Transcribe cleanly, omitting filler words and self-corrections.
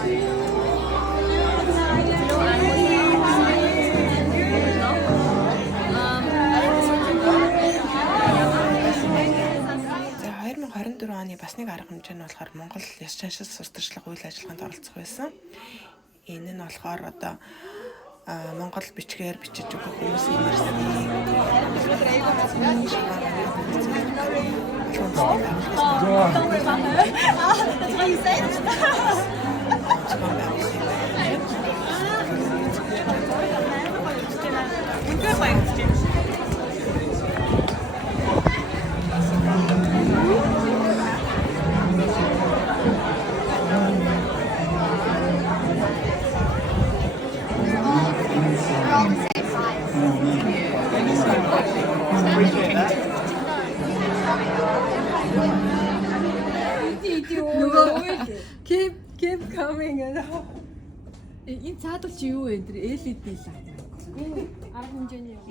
За 2024 оны бас нэг арга хэмжээ нь болохоор Монгол ёс заншил сурталчлага үйл ажиллагаанд оролцох байсан. Энэ нь болохоор одоо Монгол бичгээр бичиж өгөх хүмүүсийн keep coming энэ цаадал чи юу вэ? LED лаа. Арга хэмжээний юм.